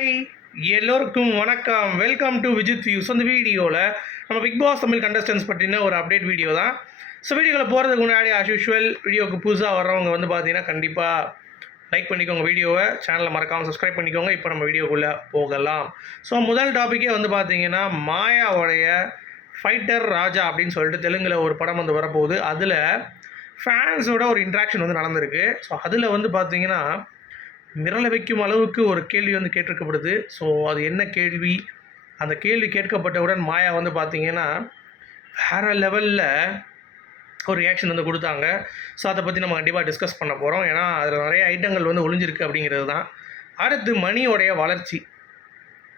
Hi எல்லோருக்கும் வணக்கம். Welcome to Vijith views அந்த வீடியோவில் நம்ம பிக் பாஸ் தமிழ் கண்டஸ்டன்ஸ் பற்றின ஒரு அப்டேட் வீடியோ தான். ஸோ வீடியோவில் போகிறதுக்கு முன்னாடி ஆஸ் யூஷுவல் வீடியோவுக்கு புதுசாக வர்றவங்க வந்து பார்த்தீங்கன்னா கண்டிப்பாக லைக் பண்ணிக்கோங்க வீடியோவை. சேனலை மறக்காமல் சப்ஸ்கிரைப் பண்ணிக்கோங்க. இப்போ நம்ம வீடியோக்குள்ளே போகலாம். ஸோ முதல் டாப்பிக்கே வந்து பார்த்தீங்கன்னா மாயாவுடைய ஃபைட்டர் ராஜா அப்படின்னு சொல்லிட்டு தெலுங்கில் ஒரு படம் வந்து வரப்போகுது. அதில் ஃபேன்ஸோட ஒரு இன்ட்ராக்ஷன் வந்து நடந்திருக்கு. ஸோ அதில் வந்து பார்த்தீங்கன்னா மிரள வைக்கும் அளவுக்கு ஒரு கேள்வி வந்து கேட்டிருக்கப்படுது. ஸோ அது என்ன கேள்வி? அந்த கேள்வி கேட்கப்பட்டவுடன் மாயா வந்து பார்த்தீங்கன்னா வேறு லெவலில் ஒரு ரியாக்ஷன் வந்து கொடுத்தாங்க. ஸோ அதை பற்றி நம்ம கண்டிப்பாக டிஸ்கஸ் பண்ண போகிறோம் ஏன்னா அதில் நிறைய ஐட்டங்கள் வந்து ஒளிஞ்சிருக்கு அப்படிங்கிறது தான். அடுத்து மணியோடைய வளர்ச்சி.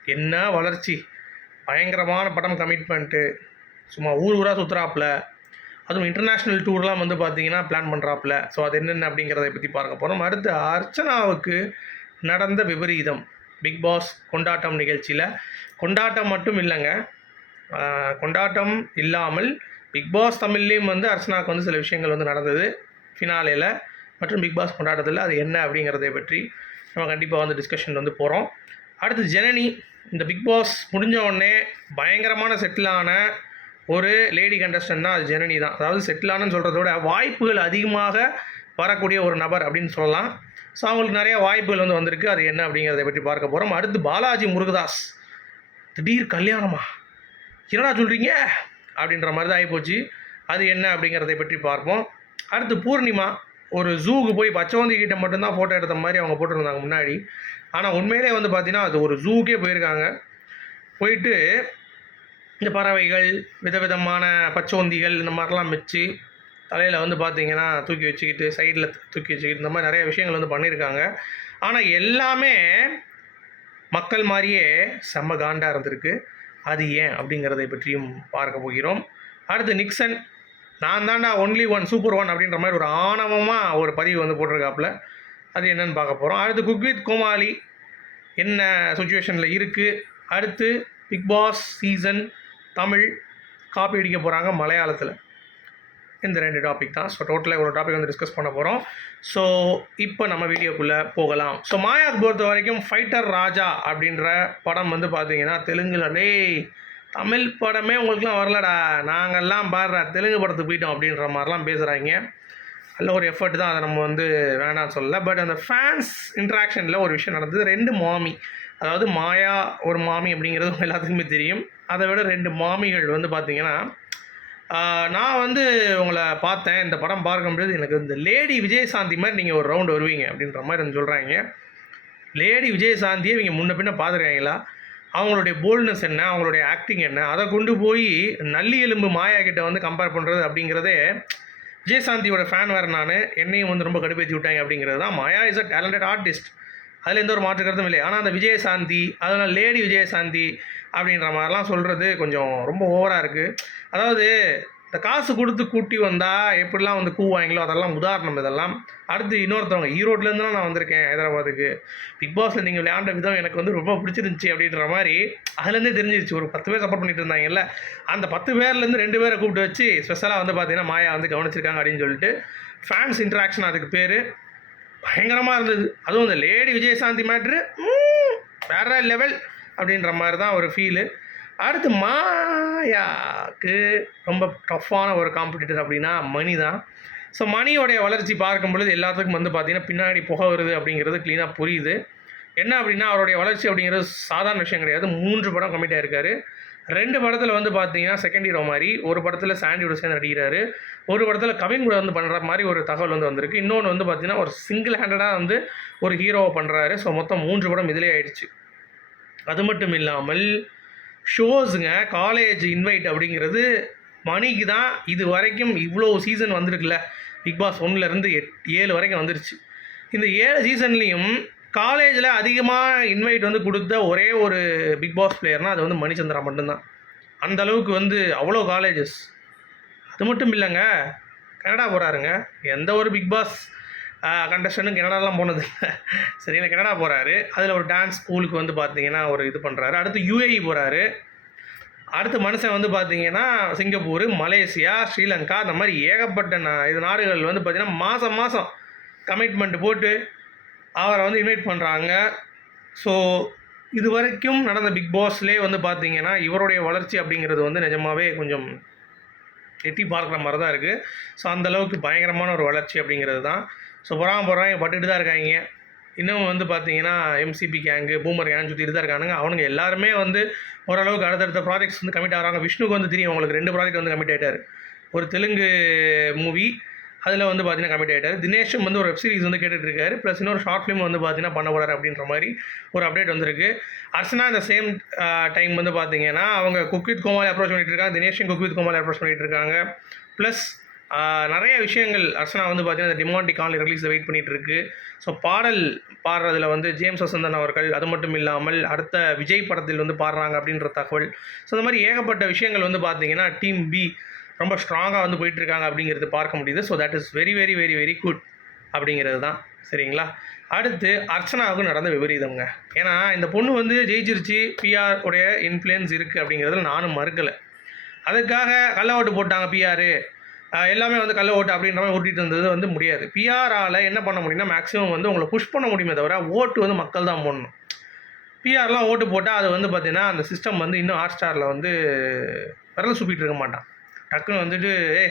என்ன வளர்ச்சி? பயங்கரமான படம் கமிட்மெண்ட்டு சும்மா ஊர் ஊராக சுற்றுறாப்புல அதுவும் இன்டர்நேஷ்னல் டூர்லாம் வந்து பார்த்தீங்கன்னா பிளான் பண்ணுறாப்புல ஸோ அது என்னென்ன அப்படிங்கிறத பற்றி பார்க்க போகிறோம் அடுத்து அர்ச்சனாவுக்கு நடந்த விபரீதம். பிக் பாஸ் கொண்டாட்டம் நிகழ்ச்சியில். கொண்டாட்டம் மட்டும் இல்லைங்க. கொண்டாட்டம் இல்லாமல் பிக் பாஸ் தமிழ்லேயும் வந்து அர்ச்சனாவுக்கு வந்து சில விஷயங்கள் வந்து நடந்தது. ஃபினாலேயில் மற்றும் பிக் பாஸ் கொண்டாட்டத்தில் அது என்ன அப்படிங்கிறதை பற்றி நம்ம கண்டிப்பாக வந்து டிஸ்கஷன் வந்து போகிறோம் அடுத்து ஜனனி. இந்த பிக் பாஸ் முடிஞ்ச உடனே பயங்கரமான செட்டிலான ஒரு லேடி கண்டஸ்டன் தான் அது ஜெனனி தான். அதாவது செட்டிலானு சொல்கிறத விட வாய்ப்புகள் அதிகமாக வரக்கூடிய ஒரு நபர் அப்படின்னு சொல்லலாம். ஸோ அவங்களுக்கு நிறைய வாய்ப்புகள் வந்து வந்திருக்கு. அது என்ன அப்படிங்கிறத பற்றி பார்க்க போகிறோம் அடுத்து பாலாஜி முருகதாஸ். திடீர் கல்யாணமா? என்னடா சொல்கிறீங்க அப்படின்ற மாதிரி தான் ஆகிப்போச்சு. அது என்ன அப்படிங்கிறதை பற்றி பார்ப்போம். அடுத்து பூர்ணிமா. ஒரு ஜூக்கு போய் பச்சவந்தி கிட்ட மட்டும்தான் ஃபோட்டோ எடுத்த மாதிரி அவங்க போட்டிருந்தாங்க முன்னாடி. ஆனால் உண்மையிலே வந்து பார்த்தீங்கன்னா அது ஒரு ஜூக்கே போயிருக்காங்க. போயிட்டு இந்த பறவைகள் விதவிதமான பச்சோந்திகள் இந்த மாதிரிலாம் வச்சு தலையில் வந்து பார்த்திங்கன்னா தூக்கி வச்சுக்கிட்டு சைடில் தூக்கி வச்சுக்கிட்டு இந்த மாதிரி நிறைய விஷயங்கள் வந்து பண்ணியிருக்காங்க. ஆனால் எல்லாமே மக்கள் மாதிரியே செம்ம காண்டாக இருந்திருக்கு. அது ஏன் அப்படிங்கிறதை பற்றியும் பார்க்க போகிறோம். அடுத்து நிக்சன். நான் தாண்டா ஒன்லி ஒன் சூப்பர் ஒன் அப்படின்ற மாதிரி ஒரு ஆணவமாக ஒரு பதிவு வந்து போட்டிருக்காப்புல. அது என்னன்னு பார்க்க போகிறோம் அடுத்து குக் வித் கோமாளி. என்ன சுச்சுவேஷனில் இருக்குது அடுத்து big boss season Tamil copy அடிக்க போகிறாங்க மலையாளத்தில். இந்த ரெண்டு டாபிக் தான். ஸோ டோட்டலாக ஒரு டாபிக் வந்து டிஸ்கஸ் பண்ண போகிறோம் ஸோ இப்போ நம்ம வீடியோக்குள்ளே போகலாம். ஸோ மாயாக்கு பொறுத்த வரைக்கும் ஃபைட்டர் ராஜா அப்படின்ற படம் வந்து பார்த்தீங்கன்னா தெலுங்குல டேய் தமிழ் படமே உங்களுக்குலாம் வரலடா. நாங்கள்லாம் பாடுற தெலுங்கு படத்துக்கு போயிட்டோம் அப்படின்ற மாதிரிலாம் பேசுகிறாங்க நல்ல ஒரு எஃபர்ட் தான். அதை நம்ம வந்து வேணாம்னு சொல்லல. பட் அந்த ஃபேன்ஸ் இன்ட்ராக்ஷனில் ஒரு விஷயம் நடந்தது. ரெண்டு மாமி அதாவது மாயா ஒரு மாமி அப்படிங்கிறது எல்லாத்துக்குமே தெரியும். அதை விட ரெண்டு மாமிகள் வந்து பார்த்தீங்கன்னா நான் வந்து உங்களை பார்த்தேன். இந்த படம் பார்க்கும்போது எனக்கு இந்த லேடி விஜயசாந்தி மாதிரி நீங்கள் ஒரு ரவுண்டு வருவீங்க அப்படின்ற மாதிரி வந்து சொல்கிறாங்க லேடி விஜயசாந்தியை இவங்க முன்ன பின்ன பார்த்துருக்காங்களா? அவங்களுடைய போல்ட்னஸ் என்ன? அவங்களுடைய ஆக்டிங் என்ன? அதை கொண்டு போய் நல்லி எலும்பு மாயா கிட்ட வந்து கம்பேர் பண்ணுறது அப்படிங்கிறதே விஜயசாந்தியோட ஃபேன் வேறு நான். என்னையும் வந்து ரொம்ப கடுப்பேற்றி விட்டாங்க அப்படிங்கிறது தான். Maya is a talented artist அதில் எந்த ஒரு மாற்று கருத்தும் இல்லை. ஆனால் அந்த விஜயசாந்தி அதனால் லேடி விஜயசாந்தி அப்படின்ற மாதிரிலாம் சொல்கிறது கொஞ்சம் ரொம்ப ஓவராக இருக்குது அதாவது இந்த காசு கொடுத்து கூட்டி வந்தால் எப்படிலாம் வந்து கூவாங்களோ அதெல்லாம் உதாரணம் இதெல்லாம். அடுத்து இன்னொருத்தவங்க ஈரோட்லேருந்துலாம் நான் வந்திருக்கேன் ஹைதராபாத்துக்கு. பிக் பாஸில் நீங்கள் விளையாண்ட விதம் எனக்கு வந்து ரொம்ப பிடிச்சிருந்துச்சி அப்படின்ற மாதிரி அதுலேருந்தே தெரிஞ்சிருச்சு. ஒரு பத்து பேர் சப்போர்ட் பண்ணிட்டு இருந்தாங்கல்ல. அந்த பத்து பேர்லேருந்து ரெண்டு பேரை கூப்பிட்டு வச்சு ஸ்பெஷலாக வந்து பார்த்தீங்கன்னா மாயா வந்து கவனிச்சிருக்காங்க அப்படின்னு சொல்லிட்டு ஃபேன்ஸ் இன்ட்ராக்ஷன் அதுக்கு பேர். பயங்கரமாக இருந்தது. அதுவும் இந்த லேடி விஜயசாந்தி மேட்ரு வேற லெவல் அப்படின்ற மாதிரி தான் ஒரு ஃபீலு அடுத்து மாயாக்கு ரொம்ப டஃப்பான ஒரு காம்படிட்டர் அப்படின்னா மணி தான். ஸோ மணியோடைய வளர்ச்சி பார்க்கும் பொழுது எல்லாத்துக்கும் வந்து பார்த்திங்கன்னா பின்னாடி புகை வருது அப்படிங்கிறது க்ளீனாக புரியுது. என்ன அப்படின்னா அவருடைய வளர்ச்சி அப்படிங்கிறது சாதாரண விஷயம் கிடையாது. மூன்று படம் கமிட் ஆகிருக்காரு ரெண்டு படத்தில் வந்து பார்த்தீங்கன்னா செகண்ட் ஹீரோ மாதிரி ஒரு படத்தில் சாண்டியோட சேர்ந்து நடிக்கிறாரு. ஒரு படத்தில் கவின் கூட வந்து பண்ணுற மாதிரி ஒரு தகவல் வந்து வந்திருக்கு. இன்னொன்று வந்து பார்த்தீங்கன்னா ஒரு சிங்கிள் ஹேண்டடாக வந்து ஒரு ஹீரோவை பண்ணுறாரு ஸோ மொத்தம் மூன்று படம் இதிலே ஆயிடுச்சு. அது மட்டும் இல்லாமல் ஷோஸுங்க காலேஜ் இன்வைட் அப்படிங்கிறது மணிக்கு தான் இது வரைக்கும் இவ்வளோ சீசன் வந்திருக்குல்ல. பிக் பாஸ் ஒன்லேருந்து எட் ஏழு வரைக்கும் வந்துருச்சு. இந்த ஏழு சீசன்லேயும் காலேஜில் அதிகமாக இன்வைட் வந்து கொடுத்த ஒரே ஒரு பிக் பாஸ் பிளேயர்னால் அது வந்து மணிச்சந்திரா மட்டும்தான். அந்த அளவுக்கு வந்து அவ்வளோ காலேஜஸ் அது மட்டும் இல்லைங்க கனடா போகிறாருங்க எந்த ஒரு பிக் பாஸ் கண்டஸ்டனும் கனடாலாம் போனது. சரிங்களா கனடா போகிறாரு அதில் ஒரு டான்ஸ் ஸ்கூலுக்கு வந்து பார்த்தீங்கன்னா ஒரு இது பண்ணுறாரு அடுத்து யூஏஇ போகிறாரு அடுத்து மனுஷன் வந்து பார்த்தீங்கன்னா சிங்கப்பூர் மலேசியா ஸ்ரீலங்கா அந்த மாதிரி ஏகப்பட்ட நா- இது நாடுகள் வந்து பார்த்தீங்கன்னா மாதம் மாதம் கமிட்மெண்ட் போட்டு அவரை வந்து இன்வைட் பண்ணுறாங்க ஸோ இது வரைக்கும் நடந்த பிக் பாஸ்லேயே வந்து பார்த்தீங்கன்னா இவருடைய வளர்ச்சி அப்படிங்கிறது வந்து நிஜமாகவே கொஞ்சம் எட்டி பார்க்குற மாதிரி தான் இருக்குது ஸோ அந்தளவுக்கு பயங்கரமான ஒரு வளர்ச்சி அப்படிங்கிறது தான். ஸோ பொறாம போகிறாங்க பட்டுட்டு தான் இருக்காங்க. இன்னும் வந்து பார்த்தீங்கன்னா எம்சிபி கேங்கு பூமர் கேங் சுற்றிட்டு தான் இருக்கானுங்க. அவனுங்க எல்லாருமே வந்து ஓரளவுக்கு அடுத்தடுத்த ப்ராஜெக்ட்ஸ் வந்து கமிட் ஆகிறாங்க. விஷ்ணுக்கு வந்து தெரியும் உங்களுக்கு ரெண்டு ப்ராஜெக்ட் வந்து கமிட் ஆகிட்டார் ஒரு தெலுங்கு மூவி அதில் வந்து பார்த்தீங்கன்னா கமிட் ஆகிட்டார் தினேஷும் வந்து ஒரு வெப் சீரிஸ் வந்து கேட்டுட்டு இருக்காரு. ப்ளஸ் இன்னொரு ஷார்ட் ஃபிலிம் வந்து பார்த்தீங்கன்னா பண்ண போகிறாரு அப்படின்ற மாதிரி ஒரு அப்டேட் வந்திருக்கு. அர்ச்சனா இந்த சேம் டைம் வந்து பார்த்தீங்கன்னா அவங்க குக்வித் கோமாளி அப்ரோச் பண்ணிட்டு இருக்காங்க. தினேஷும் குக்வித் கோமாளி அப்ரோச் பண்ணிட்டு இருக்காங்க. ப்ளஸ் நிறைய விஷயங்கள் அர்ச்சனா வந்து பார்த்தீங்கன்னா டிமாண்டி காலி ரிலீஸ் வெயிட் பண்ணிட்டு இருக்கு ஸோ பாடல் பாடுறதுல வந்து ஜேம்ஸ் வசந்தன் அவர்கள் அது மட்டும் இல்லாமல் அடுத்த விஜய் படத்தில் வந்து பாடுறாங்க அப்படின்ற தகவல். ஸோ இந்த மாதிரி ஏகப்பட்ட விஷயங்கள் வந்து பார்த்தீங்கன்னா டீம் பி ரொம்ப ஸ்ட்ராங்காக வந்து போயிட்டுருக்காங்க அப்படிங்கிறது பார்க்க முடியுது. So that is very very very very good அப்படிங்கிறது தான். சரிங்களா? அடுத்து அர்ச்சனாவுக்கு நடந்த விபரீதம்ங்க. ஏன்னா இந்த பொண்ணு வந்து ஜெயிச்சிருச்சு பிஆர் உடைய இன்ஃப்ளூயன்ஸ் இருக்குது அப்படிங்கிறதுல நானும் மறுக்கலை. அதுக்காக கள்ள ஓட்டு போட்டாங்க பிஆர் எல்லாமே வந்து கள்ள ஓட்டு அப்படின்ற மாதிரி ஓட்டிகிட்டு இருந்தது வந்து முடியாது. பிஆரால் என்ன பண்ண முடியும்னா மேக்ஸிமம் வந்து உங்களை புஷ் பண்ண முடியுமே தவிர ஓட்டு வந்து மக்கள் தான் போடணும். பிஆர்லாம் ஓட்டு போட்டால் அது வந்து பார்த்தீங்கன்னா அந்த சிஸ்டம் வந்து இன்னும் ஹாட் ஸ்டாரில் வந்து விரல் சுப்பிட்டு இருக்க மாட்டான். டக்குன்னு வந்துட்டு ஏ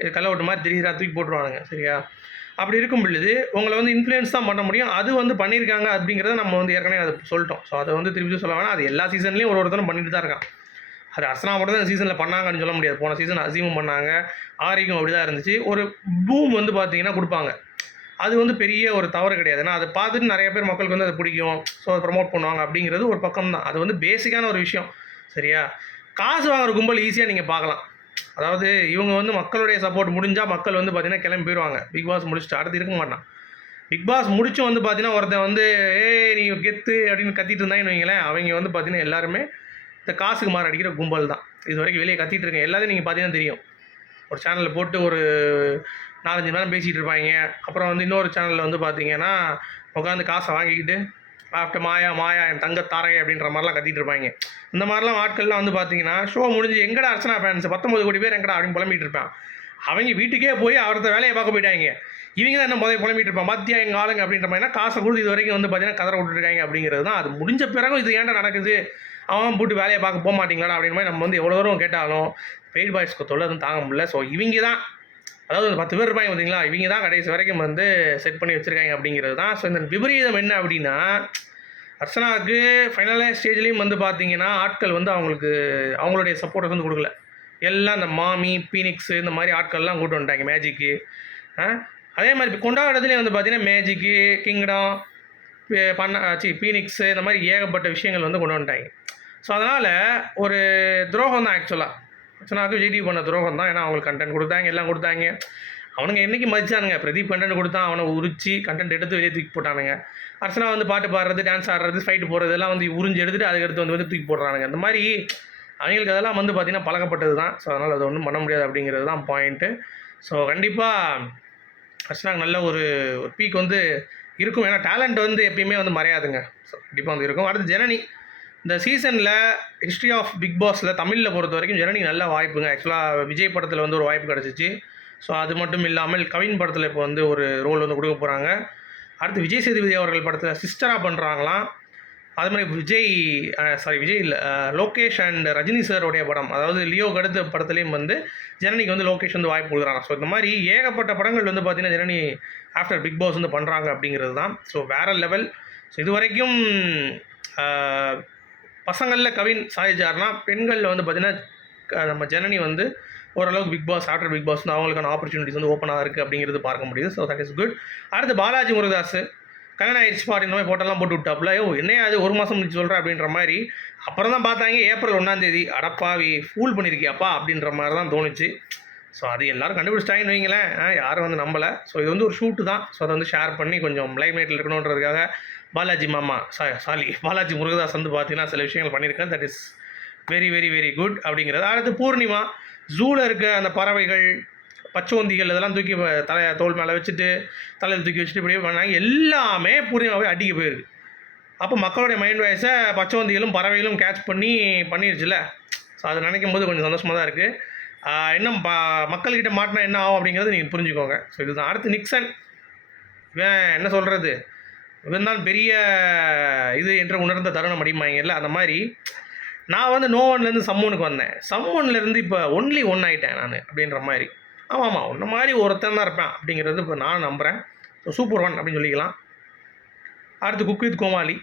இது கள்ள ஓட்டு மாதிரி தெரியுதா தூக்கி போட்டுருவானுங்க. சரியா? அப்படி இருக்கும் பொழுது உங்களை வந்து இன்ஃப்ளூயன்ஸ் தான் பண்ண முடியும். அது வந்து பண்ணியிருக்காங்க அப்படிங்கிறத நம்ம வந்து ஏற்கனவே அதை சொல்லிட்டோம். ஸோ அதை வந்து திருப்பி சொல்ல வேணாம். அது எல்லா சீசன்லேயும் ஒரு ஒருத்தரும் பண்ணிட்டு தான் இருக்கான். அது அர்ச்சனா மட்டும் தான் இந்த சீசனில் பண்ணாங்கன்னு சொல்ல முடியாது. போன சீசன் அசீமும் பண்ணாங்க ஆரிக்கும் அப்படி தான் இருந்துச்சு. ஒரு பூம் வந்து பார்த்தீங்கன்னா கொடுப்பாங்க. அது வந்து பெரிய ஒரு தவறு கிடையாது. ஏன்னா அதை பார்த்துட்டு நிறைய பேர் மக்களுக்கு வந்து அது பிடிக்கும். ஸோ அதை ப்ரமோட் பண்ணுவாங்க அப்படிங்கிறது ஒரு பக்கம் தான். அது வந்து பேசிக்கான ஒரு விஷயம். சரியா? காசு வாங்குற கும்பல் ஈஸியாக நீங்கள் பார்க்கலாம். அதாவது இவங்க வந்து மக்களுடைய சப்போர்ட் முடிஞ்சால் மக்கள் வந்து பார்த்தீங்கன்னா கிளம்பி போயிடுவாங்க பிக் பாஸ் முடிச்சுட்டு அடுத்து இருக்க மாட்டான். பிக் பாஸ் முடிச்சும் வந்து பார்த்தீங்கன்னா ஒருத்தன் வந்து ஏ நீ கெத்து அப்படின்னு கத்திட்டு இருந்தாங்கன்னு வைங்களேன் அவங்க வந்து பார்த்தீங்கன்னா எல்லாருமே இந்த காசுக்கு மாற அடிக்கிற கும்பல் தான். இது வரைக்கும் வெளியே கத்திட்டு இருக்கேன். எல்லாத்தையும் நீங்கள் பார்த்தீங்கன்னா தெரியும். ஒரு சேனலில் போட்டு ஒரு நாலஞ்சு நேரம் பேசிகிட்டு இருப்பாங்க. அப்புறம் வந்து இன்னொரு சேனலில் வந்து பார்த்தீங்கன்னா உட்காந்து காசை வாங்கிக்கிட்டு ஆஃப்டர் மாயா மாயா என் தங்க தாரகை அப்படின்ற மாதிரிலாம் கத்திட்டு இருப்பாங்க. இந்த மாதிரிலாம் ஆட்கள்லாம் வந்து பார்த்தீங்கன்னா ஷோ முடிஞ்சு எங்கடா அர்ச்சனா ஃபேன்ஸ் பத்தொம்பது கோடி பேர் எங்கடா அப்படின்னு புலம்பிட்டு இருப்பான். அவங்க வீட்டுக்கே போய் அவரது வேலையை பார்க்க போயிட்டாங்க. இவங்க தான் என்ன முதல்ல புலம்பிட்டு இருப்பான். மத்தியா எங்கள் ஆளுங்க அப்படின்ற மாதிரினா காசை கொடுத்து இது வரைக்கும் வந்து பார்த்தீங்கன்னா கதற விட்டுருக்காங்க அப்படிங்கிறது தான். அது முடிஞ்ச பிறகும் இது ஏன்டா நடக்குது? அவன் போட்டு வேலையை பார்க்க போக மாட்டீங்களா அப்படின்ற மாதிரி நம்ம வந்து எவ்வளோ தூரம் கேட்டாலும் பெய்ட் பாய்ஸ்க்கு தொல்லை எதுவும் தாங்க முடியல. ஸோ இவங்க தான். அதாவது ஒரு பத்து பேர் இருப்பாங்க பார்த்தீங்களா இவங்க தான் கடைசி வரைக்கும் வந்து செட் பண்ணி வச்சுருக்காங்க அப்படிங்கிறது தான். ஸோ இந்த விபரீதம் என்ன அப்படின்னா அர்ச்சனாவுக்கு ஃபைனலாக ஸ்டேஜ்லேயும் வந்து பார்த்தீங்கன்னா ஆட்கள் வந்து அவங்களுக்கு அவங்களுடைய சப்போர்ட்டை வந்து கொடுக்கல. எல்லாம் இந்த மாமி பீனிக்ஸு இந்த மாதிரி ஆட்கள்லாம் கூட்டு வந்துட்டாங்க மேஜிக்கு அதே மாதிரி இப்போ கொண்டாடுறதுலேயே வந்து பார்த்தீங்கன்னா மேஜிக்கு கிங்டம் பண்ண ஆச்சு பீனிக்ஸு இந்த மாதிரி ஏகப்பட்ட விஷயங்கள் வந்து கொண்டு வந்துட்டாங்க. ஸோ அதனால் ஒரு துரோகம் தான் ஆக்சுவலாக அர்ச்சனாவுக்கு ஜிடி பண்ண துரோகம் தான் ஏன்னா அவங்களுக்கு கண்டென்ட் கொடுத்தாங்க எல்லாம் கொடுத்தாங்க. அவனுங்க என்றைக்கு மதிச்சானுங்க? பிரதீப் கண்டென்ட் கொடுத்தான் அவனை உரிச்சு கண்டென்ட் எடுத்து வெளியே தூக்கி போட்டானுங்க. அர்ச்சனா வந்து பாட்டு பாடுறது டான்ஸ் ஆடுறது ஃபைட்டு போகிறது எல்லாம் வந்து உறிஞ்சு எடுத்துட்டு அதுக்கடுத்து வந்து வந்து தூக்கி போடுறானுங்க. அந்த மாதிரி அவங்களுக்கு அதெல்லாம் வந்து பார்த்திங்கன்னா பழக்கப்பட்டது தான் ஸோ அதனால் அது ஒன்றும் பண்ண முடியாது அப்படிங்கிறது தான் பாயிண்ட்டு ஸோ கண்டிப்பாக அர்ச்சனாக்கு நல்ல ஒரு ஒரு பீக் வந்து இருக்கும். ஏன்னா டேலண்ட் வந்து எப்பயுமே வந்து மறையாதுங்க. ஸோ கண்டிப்பாக வந்து இருக்கும். அடுத்து ஜனனி. இந்த சீசனில் ஹிஸ்ட்ரி ஆஃப் பிக் பாஸில் தமிழில் பொறுத்த வரைக்கும் ஜனனி நல்ல வாய்ப்புங்க. ஆக்சுவலாக விஜய் படத்தில் வந்து ஒரு வாய்ப்பு கிடச்சிச்சு. ஸோ அது மட்டும் இல்லாமல் கவின் படத்தில் இப்போ வந்து ஒரு ரோல் வந்து கொடுக்க போகிறாங்க அடுத்து விஜய் சேதுபதி அவர்கள் படத்தில் சிஸ்டராக பண்ணுறாங்களாம் அது மாதிரி விஜய் சாரி விஜய் இல்லை லோகேஷ் அண்ட் ரஜினி சாருடைய படம். அதாவது லியோ கடுத்த படத்துலேயும் வந்து ஜனனிக்கு வந்து லோகேஷ் வந்து வாய்ப்பு கொடுக்குறாங்க. ஸோ இந்த மாதிரி ஏகப்பட்ட படங்கள் வந்து பார்த்திங்கன்னா ஜனனி ஆஃப்டர் பிக் பாஸ் வந்து பண்ணுறாங்க அப்படிங்கிறது தான். ஸோ வேறு லெவல் ஸோ இது வரைக்கும் பசங்களில் கவின் சாதிச்சார்னா பெண்களில் வந்து பார்த்திங்கன்னா நம்ம ஜனனி வந்து ஓரளவுக்கு Bigg Boss after Bigg Boss வந்து அவங்களுக்கான ஆப்பர்ச்சுனிட்டிஸ் வந்து ஓப்பனாக இருக்குது அப்படிங்கிறது பார்க்க முடியுது. ஸோ தட் இஸ் குட் அடுத்து பாலாஜி முருகதாஸ் கல்யாணம் ஆயிடுச்சு பாட்டு இந்த மாதிரி போட்டெல்லாம் போட்டு விட்டாப்புல. ஐயோ என்ன அது ஒரு மாதம் முடிச்சு சொல்கிறேன் அப்படின்ற மாதிரி. அப்புறம் தான் பார்த்தாங்க ஏப்ரல் ஒன்றாந்தேதி அடப்பாவி ஃபூல் பண்ணியிருக்கியாப்பா அப்படின்ற மாதிரி தான் தோணுச்சு. ஸோ அது எல்லோரும் கண்டுபிடிச்சிட்டாங்கன்னு வைங்களேன். யாரும் வந்து நம்பலை. ஸோ இது வந்து ஒரு ஷூட்டு தான். ஸோ அதை வந்து ஷேர் பண்ணி கொஞ்சம் லைவ் இருக்கணுன்றதுக்காக பாலாஜி மாமா சா சாரி பாலாஜி முருகதாஸ் வந்து பார்த்தீங்கன்னா சில விஷயங்கள் பண்ணியிருக்கேன் that is very very very good அப்படிங்கிறது. அடுத்து பூர்ணிமா. ஜூவில் இருக்க அந்த பறவைகள் பச்சோந்திகள் இதெல்லாம் தூக்கி தலை தோல் மேலே வச்சுட்டு தலையில் தூக்கி வச்சுட்டு இப்படியே பண்ணாங்க. எல்லாமே பூர்ணிமாவே அடிக்க போயிருக்கு. அப்போ மக்களுடைய மைண்ட் வாய்ஸை பச்சோந்திகளும் பறவைகளும் கேட்ச் பண்ணி பண்ணிருச்சுல ஸோ அது நினைக்கும் போது கொஞ்சம் சந்தோஷமாக தான் இருக்குது இன்னும் ப மக்கள்கிட்ட மாட்டினா என்ன ஆகும் அப்படிங்கிறது நீங்கள் புரிஞ்சுக்கோங்க. ஸோ இதுதான். அடுத்து நிக்சன் இவன் என்ன சொல்கிறது இவன் தான் பெரிய இது என்று உணர்ந்த தருணம் அடிமாங்கல்ல அந்த மாதிரி. நான் வந்து நோ ஒன்லேருந்து சம்மூனுக்கு வந்தேன். சம்மோன்லேருந்து இப்போ ஒன்லி ஒன் ஆகிட்டேன் நான் அப்படின்ற மாதிரி. ஆமாம் ஆமாம் ஒன்று மாதிரி ஒருத்தன் தான் இருப்பேன் அப்படிங்கிறது இப்போ நான் நம்புகிறேன் ஸோ சூப்பர் ஒன் அப்படின்னு சொல்லிக்கலாம். அடுத்து குக் வித் கோமாளி.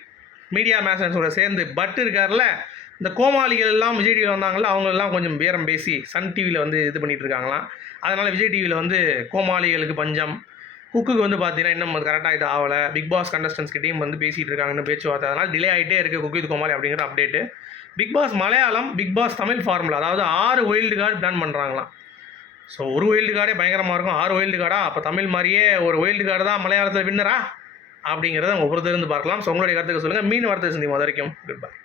மீடியா மேசன்ஸோட சேர்ந்து பட் இருக்கார்ல? இந்த கோமாளிகள் எல்லாம் விஜய் டிவியில் வந்தாங்களா அவங்களெல்லாம் கொஞ்சம் பேரம் பேசி சன் டிவியில் வந்து இது பண்ணிட்டு இருக்காங்களாம். அதனால் விஜய் டிவியில் வந்து கோமாளிகளுக்கு பஞ்சம். குக்குக்கு வந்து பார்த்தீங்கன்னா இன்னும் கரெக்டாக இது ஆகலை. பிக் பாஸ் கண்டஸ்டன்ஸ் கிட்டேயும் வந்து பேசிகிட்டு இருக்காங்கன்னு பேச்சுவார்த்தை. அதனால் டிலே ஆகிட்டே இருக்குது குக்கு இது கோமாளி அப்படிங்கிற update Bigg Boss Malayalam Bigg Boss Tamil formula அதாவது ஆறு ஒயில்டு கார்டு பிளான் பண்ணுறாங்களாம் ஸோ ஒரு ஒயில்டு கார்டே பயங்கரமாக இருக்கும். ஆறு ஒயில்டு கார்டா அப்போ தமிழ் மாதிரியே ஒரு ஒயில்டு கார்டு தான் மலையாளத்தில் வின்னரா அப்படிங்கிறத உங்கள் பார்க்கலாம். ஸோ உங்களுடைய கருத்துக்கு சொல்லுங்கள் மீன் வார்த்தை சந்தி வரைக்கும் குட் பை